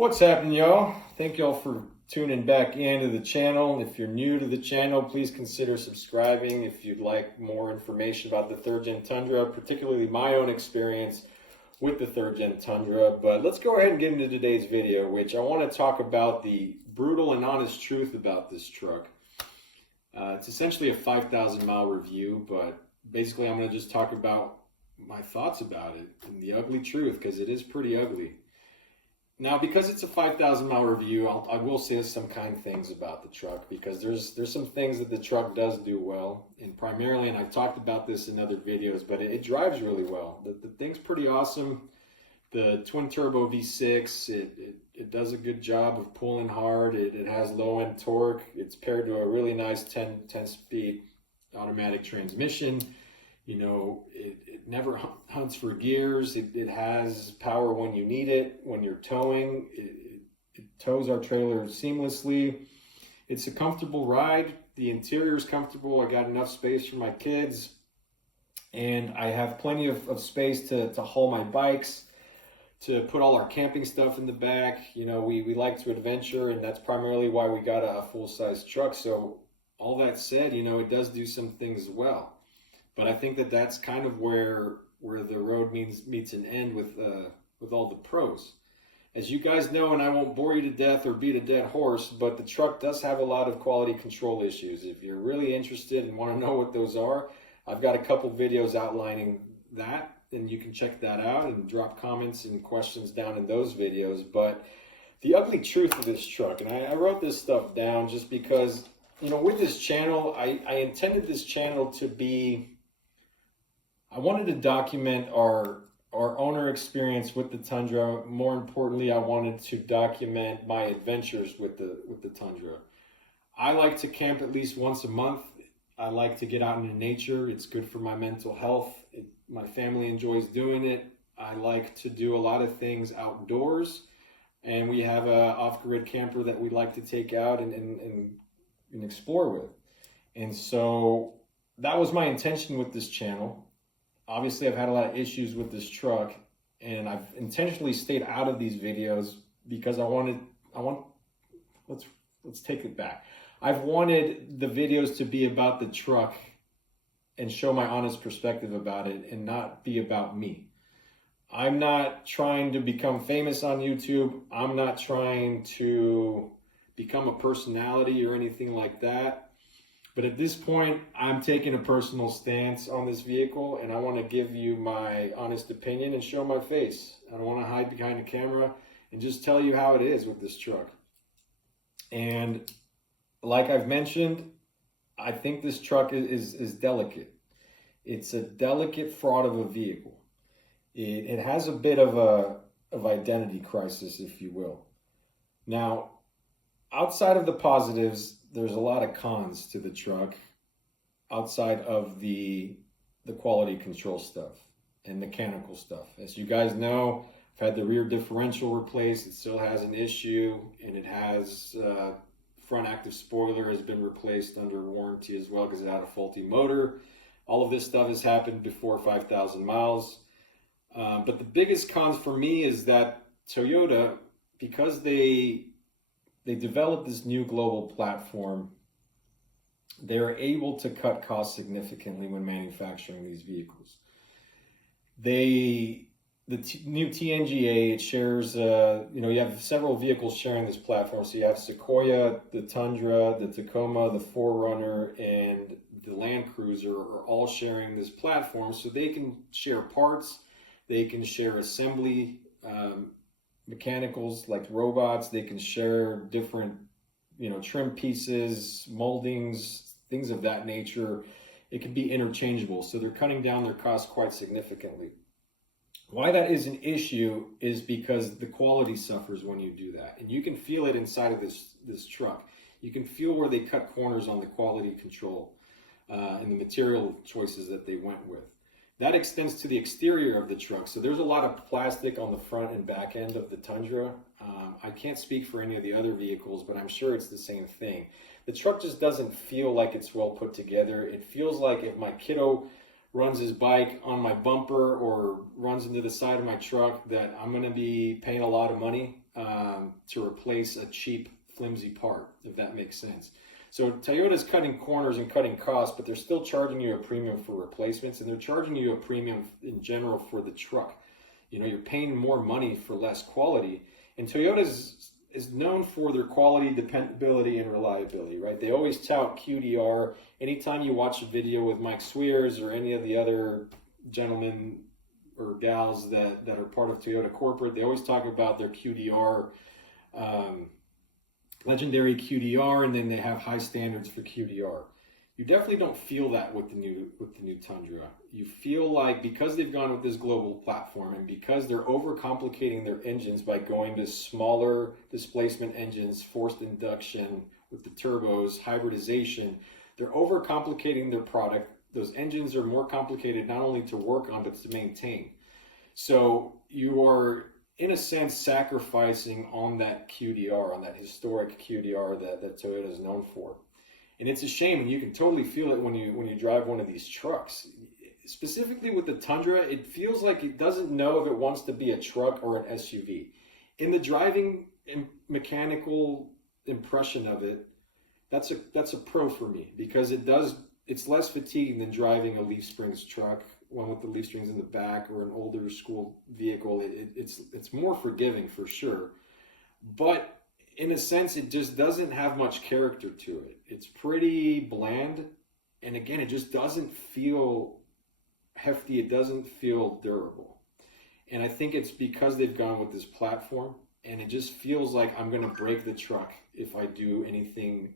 What's happening, y'all? Thank y'all for tuning back into the channel. If you're new to the channel, please consider subscribing if you'd like more information about the third gen Tundra, particularly my own experience with the third gen Tundra. But let's go ahead and get into today's video, which I want to talk about the brutal and honest truth about this truck. It's essentially a 5,000 mile review, but basically I'm going to just talk about my thoughts about it and the ugly truth, because it is pretty ugly. Now, because it's a 5,000 mile review, I will say some kind things about the truck, because there's some things that the truck does do well, and primarily, and I've talked about this in other videos, but it drives really well. The thing's pretty awesome. The twin turbo V6, it does a good job of pulling hard. It has low end torque. It's paired to a really nice 10 speed automatic transmission. You know, it never hunts for gears. It has power when you need it. When you're towing, it tows our trailer seamlessly. It's a comfortable ride. The interior is comfortable. I got enough space for my kids, and I have plenty of space to haul my bikes, to put all our camping stuff in the back. You know, we like to adventure, and that's primarily why we got a full-size truck. So all that said, you know, it does do some things well. But I think that that's kind of where the road meets an end with all the pros. As you guys know, and I won't bore you to death or beat a dead horse, but the truck does have a lot of quality control issues. If you're really interested and want to know what those are, I've got a couple videos outlining that, and you can check that out and drop comments and questions down in those videos. But the ugly truth of this truck, and I wrote this stuff down just because, you know, with this channel, I intended this channel to be, I wanted to document our owner experience with the Tundra. More importantly, I wanted to document my adventures with the Tundra. I like to camp at least once a month. I like to get out into nature. It's good for my mental health. My family enjoys doing it. I like to do a lot of things outdoors, and we have a off-grid camper that we like to take out and explore with. And so that was my intention with this channel. Obviously, I've had a lot of issues with this truck, and I've intentionally stayed out of these videos because let's take it back. I've wanted the videos to be about the truck and show my honest perspective about it, and not be about me. I'm not trying to become famous on YouTube. I'm not trying to become a personality or anything like that. But at this point, I'm taking a personal stance on this vehicle, and I want to give you my honest opinion and show my face. I don't want to hide behind a camera, and just tell you how it is with this truck. And like I've mentioned, I think this truck is delicate. It's a delicate fraud of a vehicle. It has a bit of identity crisis, if you will. Now, outside of the positives, there's a lot of cons to the truck outside of the quality control stuff and mechanical stuff. As you guys know, I've had the rear differential replaced. It still has an issue, and it has front active spoiler has been replaced under warranty as well because it had a faulty motor. All of this stuff has happened before 5,000 miles. But the biggest cons for me is that Toyota, because they developed this new global platform, they're able to cut costs significantly when manufacturing these vehicles. The new TNGA, it shares, you know, you have several vehicles sharing this platform. So you have Sequoia, the Tundra, the Tacoma, the 4Runner, and the Land Cruiser are all sharing this platform. So they can share parts, they can share assembly, mechanicals like robots. They can share different, you know, trim pieces, moldings, things of that nature. It can be interchangeable. So they're cutting down their costs quite significantly. Why that is an issue is because the quality suffers when you do that. And you can feel it inside of this truck. You can feel where they cut corners on the quality control and the material choices that they went with. That extends to the exterior of the truck. So there's a lot of plastic on the front and back end of the Tundra. I can't speak for any of the other vehicles, but I'm sure it's the same thing. The truck just doesn't feel like it's well put together. It feels like if my kiddo runs his bike on my bumper or runs into the side of my truck, that I'm going to be paying a lot of money to replace a cheap, flimsy part, if that makes sense. So Toyota's cutting corners and cutting costs, but they're still charging you a premium for replacements, and they're charging you a premium in general for the truck. You know, you're paying more money for less quality, and Toyota is known for their quality, dependability, and reliability, right? They always tout QDR. Anytime you watch a video with Mike Swears or any of the other gentlemen or gals that are part of Toyota corporate, they always talk about their QDR, legendary QDR, and then they have high standards for QDR. You definitely don't feel that with the new Tundra. You feel like, because they've gone with this global platform and because they're overcomplicating their engines by going to smaller displacement engines, forced induction with the turbos, hybridization, they're overcomplicating their product. Those engines are more complicated not only to work on, but to maintain. So you are, in a sense, sacrificing on that QDR, on that historic QDR that Toyota is known for. And it's a shame, and you can totally feel it when you drive one of these trucks. Specifically with the Tundra, it feels like it doesn't know if it wants to be a truck or an SUV. In the driving and mechanical impression of it, that's a pro for me, because it's less fatiguing than driving a Leaf Springs truck, one with the leaf springs in the back, or an older school vehicle. It's more forgiving for sure, but in a sense, it just doesn't have much character to it. It's pretty bland, and again, it just doesn't feel hefty. It doesn't feel durable, and I think it's because they've gone with this platform, and it just feels like I'm going to break the truck if I do anything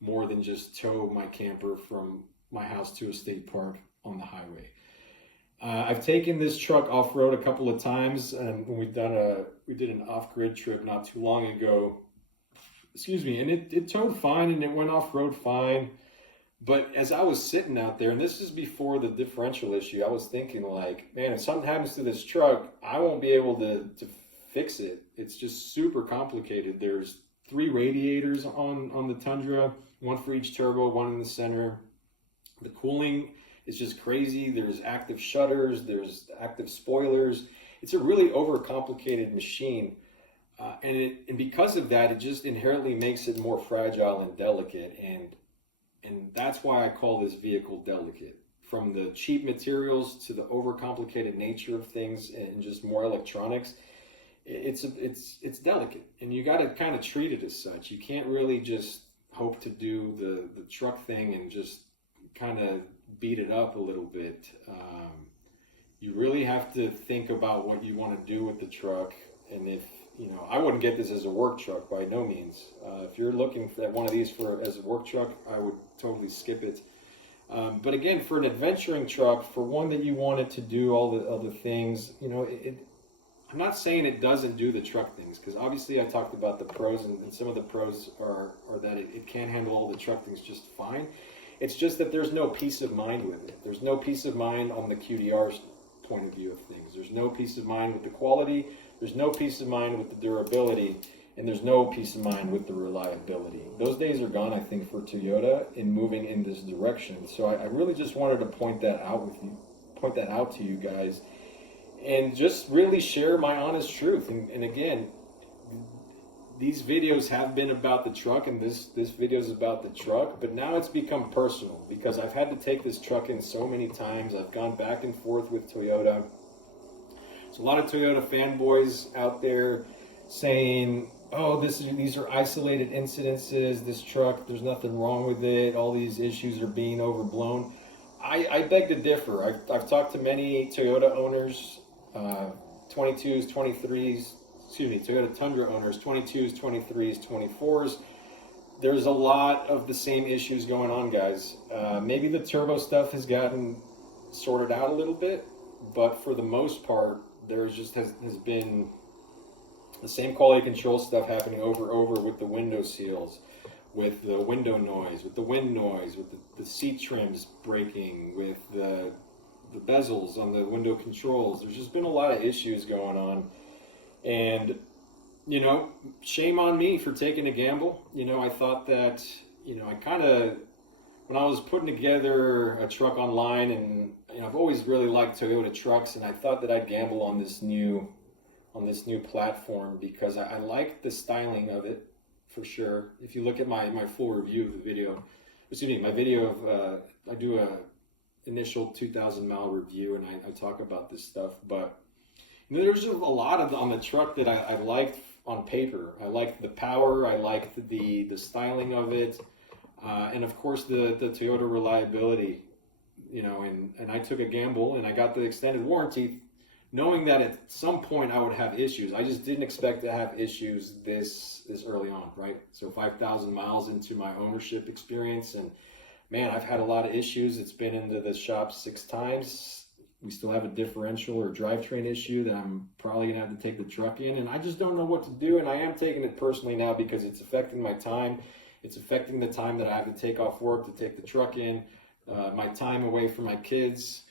more than just tow my camper from my house to a state park on the highway. I've taken this truck off-road a couple of times, and when we did an off-grid trip not too long ago, and it towed fine and it went off-road fine. But as I was sitting out there, and this is before the differential issue, I was thinking like, man, if something happens to this truck, I won't be able to fix it. It's just super complicated. There's 3 radiators on the Tundra, one for each turbo, one in the center. The cooling is just crazy. There's active shutters, there's active spoilers. It's a really overcomplicated machine. And because of that, it just inherently makes it more fragile and delicate. And that's why I call this vehicle delicate. From the cheap materials to the overcomplicated nature of things and just more electronics, it's delicate. And you got to kind of treat it as such. You can't really just hope to do the truck thing and just kind of beat it up a little bit. You really have to think about what you want to do with the truck. And if, I wouldn't get this as a work truck by no means. If you're looking at one of these as a work truck, I would totally skip it. But again, for an adventuring truck, for one that you wanted to do all the other things, I'm not saying it doesn't do the truck things, because obviously I talked about the pros, and some of the pros are that it can handle all the truck things just fine. It's just that there's no peace of mind with it. There's no peace of mind on the QDR's point of view of things. There's no peace of mind with the quality. There's no peace of mind with the durability, and there's no peace of mind with the reliability. Those days are gone, I think, for Toyota in moving in this direction. So I really just wanted to point that out to you guys, and just really share my honest truth. And again, these videos have been about the truck, and this video is about the truck, but now it's become personal because I've had to take this truck in so many times. I've gone back and forth with Toyota. There's a lot of Toyota fanboys out there saying, oh, these are isolated incidences, this truck, there's nothing wrong with it, all these issues are being overblown. I beg to differ. I've talked to many Toyota owners, 22s, 23s, Toyota Tundra owners, 22s, 23s, 24s. There's a lot of the same issues going on, guys. Maybe the turbo stuff has gotten sorted out a little bit, but for the most part, there just has been the same quality control stuff happening over with the window seals, with the window noise, with the wind noise, with the seat trims breaking, with the bezels on the window controls. There's just been a lot of issues going on. And, shame on me for taking a gamble. I thought that, when I was putting together a truck online, and I've always really liked Toyota trucks, and I thought that I'd gamble on this new on this new platform because I like the styling of it for sure. If you look at my full review of the video, excuse me, my video of I do a initial 2,000 mile review, and I talk about this stuff. But you know, there's a lot of on the truck that I liked on paper. I liked the power, I liked the styling of it, and of course the Toyota reliability. You know, and I took a gamble and I got the extended warranty, knowing that at some point I would have issues. I just didn't expect to have issues this early on, right? So 5,000 miles into my ownership experience, and man, I've had a lot of issues. It's been into the shop 6 times. We still have a differential or drivetrain issue that I'm probably gonna have to take the truck in, and I just don't know what to do. And I am taking it personally now because it's affecting my time. It's affecting the time that I have to take off work to take the truck in, my time away from my kids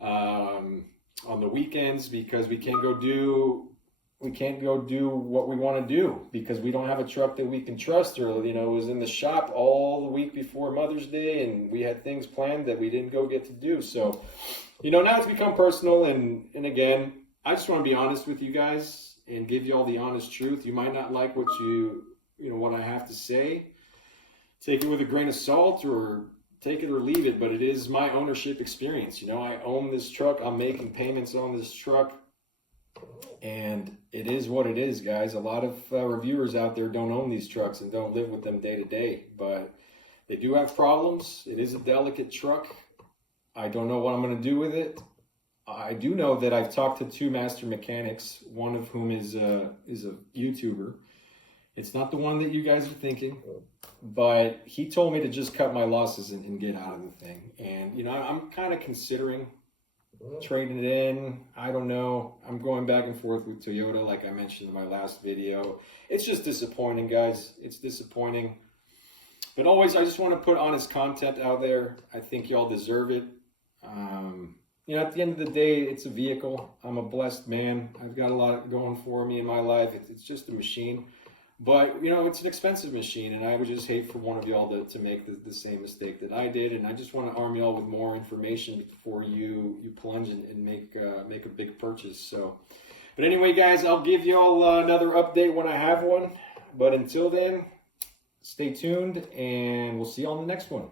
on the weekends, because we can't go do what we want to do because we don't have a truck that we can trust. Or, you know, it was in the shop all the week before Mother's Day, and we had things planned that we didn't go get to do. So, you know, now it's become personal, and again, I just want to be honest with you guys and give you all the honest truth. You might not like what what I have to say. Take it with a grain of salt, or take it or leave it, but it is my ownership experience. You know, I own this truck. I'm making payments on this truck, and it is what it is, guys. A lot of reviewers out there don't own these trucks and don't live with them day to day, but they do have problems. It is a delicate truck. I don't know what I'm going to do with it. I do know that I've talked to 2 master mechanics, one of whom is a YouTuber. It's not the one that you guys are thinking, but he told me to just cut my losses and get out of the thing. And, you know, I'm kind of considering trading it in. I don't know. I'm going back and forth with Toyota, like I mentioned in my last video. It's just disappointing, guys. It's disappointing. But always, I just want to put honest content out there. I think y'all deserve it. You know, at the end of the day, it's a vehicle. I'm a blessed man. I've got a lot going for me in my life. It's just a machine. But, you know, it's an expensive machine, and I would just hate for one of y'all to make the same mistake that I did. And I just want to arm y'all with more information before you plunge and make a big purchase. So, but anyway, guys, I'll give y'all another update when I have one. But until then, stay tuned, and we'll see you on the next one.